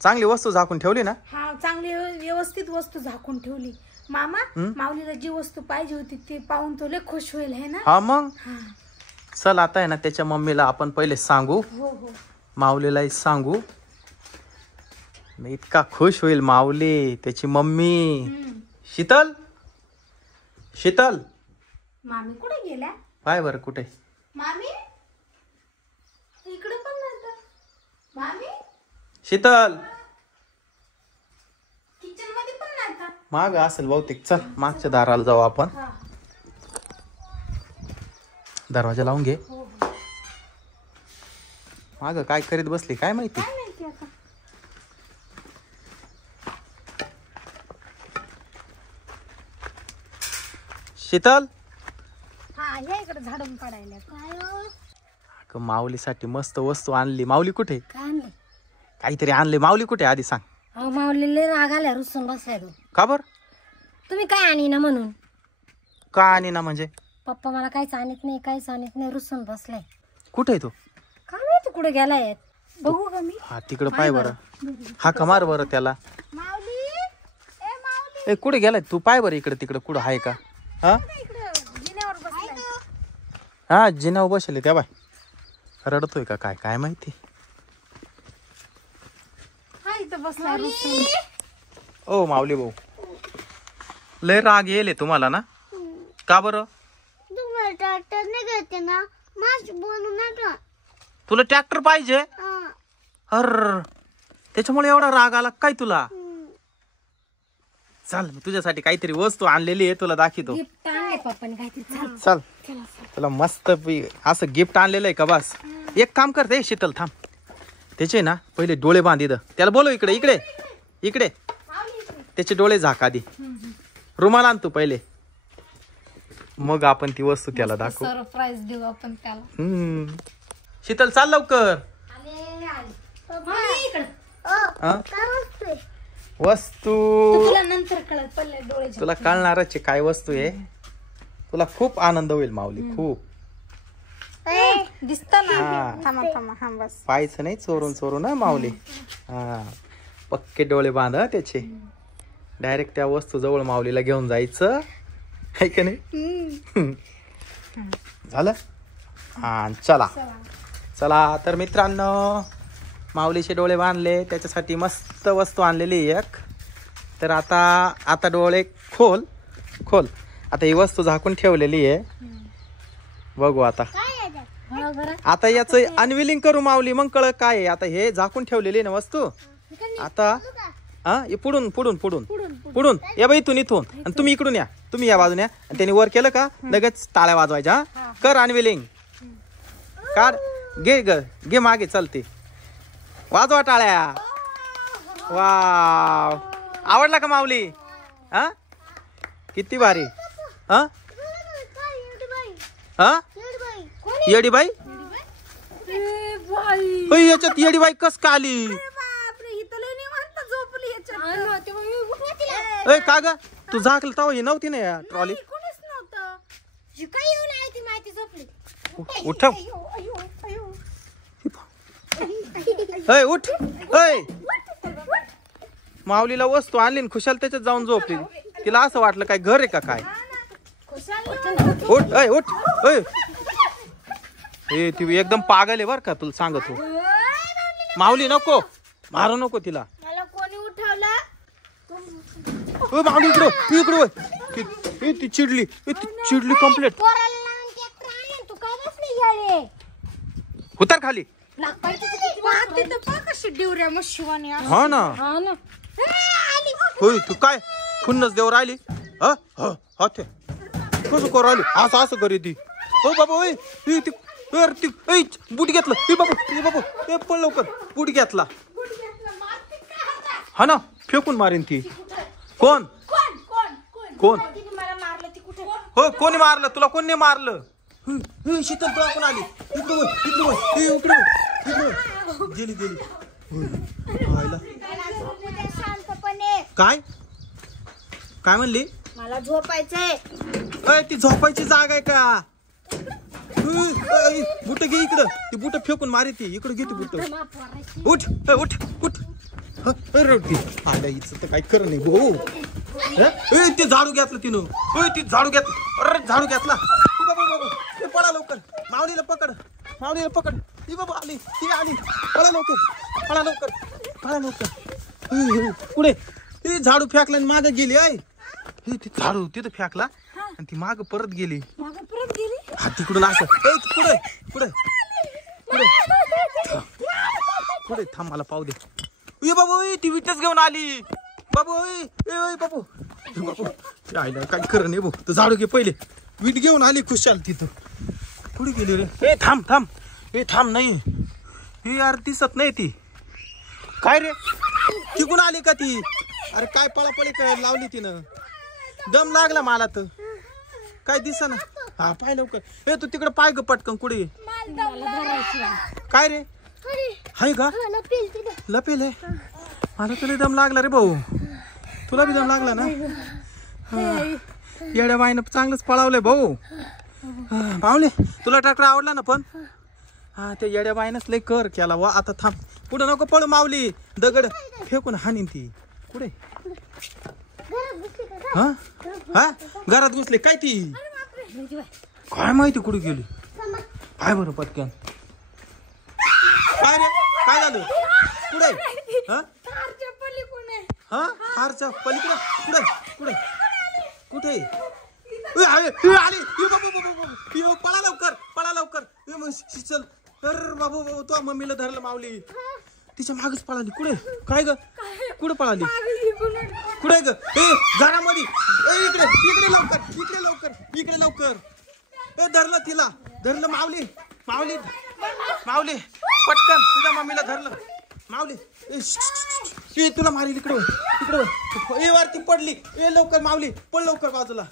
चांगली वस्तू झाकून ठेवली ना? हा, चांगली व्यवस्थित वस्तू झाकून ठेवली. मामा, माऊलीला जी वस्तू पाहिजे होती ती पाहून तो लय खुश होईल है ना? हा मग. चल आता आहे ना त्याच्या मम्मीला आपण पहिले सांगू. हो हो. माऊलीलाही सांगू. इतका खुश होईल माऊली, त्याची मम्मी. शीतल, शीतल, मामी कुठे गेल्या? पाय बरं कुठे? मामी इकडे पण नाही. मामी शीतल किचन मध्ये पण नाही. माग असेल बहुतेक. चल मागच्या दाराला जाऊ आपण. दरवाजा लावून घे. माग काय करीत बसली काय माहिती. शीतल, हा या इकडे झाडून काढायला. काय माऊलीसाठी मस्त वस्तू आणली. माऊली कुठे? काय नाही, काहीतरी आणले. माऊली कुठे आधी सांग. अहो माऊलीला राग आल्या, रुसून बसलाय तो. का बर? तुम्ही काय आणि ना म्हणून. का आणि ना म्हणजे? पप्पा मला काहीच आणत नाही, काहीच आणत नाही, रुसून बसलाय. कुठे आहे तो? काय माहिती कुठे गेलाय. बघू का मी? हा तिकडं पाय बरं. हा कमार बरं त्याला. माऊली, ए माऊली, ए कुठे गेलाय तू? पाय बरं इकडे तिकडे कुठं आहे का? हा इकडे जिन्यावर बसलाय. हा जिनावर बसले त्या बाय. रडतोय का काय काय माहिती. हा इथं बसलाय रुसून. ओ माऊली भाऊ, लय राग येले तुम्हाला ना? का बरं? तुम्हाला ट्रॅक्टर नाही घेते ना, माझ बोलू नका. तुला ट्रॅक्टर पाहिजे? अर त्याच्यामुळे एवढा राग आला काय तुला? चल मी तुझ्यासाठी काहीतरी वस्तू आणलेली आहे, तुला दाखवतो. गिफ्ट आणले पप्पाने काहीतरी. चल तुला मस्त असं गिफ्ट आणलेलं आहे का? बस एक काम करते शीतल, थांब. त्याचे ना पहिले डोळे बांध. इथं त्याला बोलव इकडे. इकडे इकडे त्याचे डोळे झाक आधी. रुमाल आण तू पहिले, मग आपण ती वस्तू त्याला दाखवू. सरप्राईज देऊ आपण त्याला. शीतल चाल लवकर. वस्तू तुला नंतर कळत. पहिले डोळे तुला कळणारच आहे काय वस्तू आहे. तुला खूप आनंद होईल माऊली, खूप. दिसत ना. थांबा थांबा, हा बस. पाहायचं नाही चोरून चोरून ना माऊली. हा पक्के डोळे बांध त्याचे. डायरेक्ट त्या वस्तू जवळ माऊलीला घेऊन जायचं आहे का नाही? झालं. हा चला चला. तर मित्रांनो माऊलीचे डोळे बांधले, त्याच्यासाठी मस्त वस्तू आणलेली एक. तर आता डोळे खोल खोल. आता ही वस्तू झाकून ठेवलेली आहे. बघू आता. आता याचं अनविलिंग करू माऊली, मग कळ काय आहे. आता हे झाकून ठेवलेली ना वस्तू. आता हा पुढून पुढून पुढून पुढून या बाई, इथून इथून. आणि तुम्ही इकडून या, तुम्ही या बाजून या. आणि त्यांनी वर केलं का लगेच टाळ्या वाजवायच्या. कर अनविलिंग. काढ. घे मागे चलते. वाजवा टाळ्या. वाव, आवडला का माऊली? हा किती भारी. हा हा येडी बाई. याच्यात येडी बाई कस का आली? का ग तू झाकलं तव ही नव्हती ना या ट्रॉली. उठ उठ. माऊलीला वस्तू आणली न खुशाल त्याच्यात जाऊन झोपली. तिला असं वाटलं काय घर आहे का काय. उठ उठ. ए ती एकदम पागल आहे बर का, तुला सांगतो. माऊली नको मारू नको तिला. कोणी उठवलं? माऊली इकडं इकडं. ती चिडली कम्प्लीट. उतर खाली. हा ना. होय तू काय खुन्नस देव राहिली. कसं करू राहिली असं करी ती. हो बाबा बूट घेतलं. बाबा पण लवकर बूट घेतला. हा ना फेकून मारीन ती. कोण हो कोणी मारलं तुला? कोणी मारलं? शीतल तुला कोण आली? गेली काय काय म्हणली? मला झोपायचंय. ती झोपायची जागा आहे का? बुट घे इकडं. ती बुट फेकून मारी ती. इकडं घे ती बुट. उठ उठ उठ. आल्या हिचं तर काही खरं नाही भाऊ. ते झाडू घेतलं तिनं. ती झाडू घेतलं. अरे झाडू घेतला. बाबा पळा लवकर. माऊलीला पकड. माऊलीला पकड. ती बाबा आली. ती आली. पळा लवकर. पळा लवकर. पळा लवकर. पुढे ती झाडू फेकला आणि मागे गेली. आहे ती झाडू तिथं फेकला आणि ती माग परत गेली. हा तिकडून असं. पुढे पुढे पुढे पुढे थांब मला पाहू दे. ये बाबू ती विटच घेऊन आली. बाबू बाबू बाबू आईला काय खरं नाही भाऊ. तर झाडू घे पहिले. वीट घेऊन आली खुशाल तिथं. कुठे गेली रे? थांब थांब. थांब नाही. हे यार दिसत नाही ती. काय रे तिकून आली का ती? अरे काय पळापळी काय लावली तिनं. दम लागला मला तर काय दिसा ना. हा पाय लवकर. तू तिकडे पाय ग पटकन. कुठे काय रे? हाय का लपेल आहे. मला तुला दम लागला रे भाऊ. तुला बी दम लागला ना. येड्या बाईनं चांगलंच पळावलंय भाऊ. पावले तुला ट्रॅक्टर आवडला ना. पण हा त्या येड्या बाईनच लय कर केला वा. आता थांब. पुढे नको पळू माऊली. दगड फेकून हानीन ती. कुठे? हा हा घरात घुसले काय ती? काय माहिती कुठे गेली. काय बरं पटकन. काय रे काय झालं? कुठे? हा हारच्या पलीकडे. कुठे कुठे कुठे? आली. पळा लवकर. पळा लवकर. चल. अरे बाबू बाबू तो मम्मीला धरलं माऊली. तिच्या मागच पळाली. कुठे? काय ग कुठे पळाली? कुठे ग? घरामध्ये. इकडे इकडे लवकर. इकडे लवकर. इकडे लवकर. धरलं तिला. धरलं माऊली. माऊली माऊली पटकन तुझ्या मम्मीला धरलं. माऊली तुला मारील. इकडे इकडे वरती पडली. लवकर माऊली पळ लवकर बाजूला.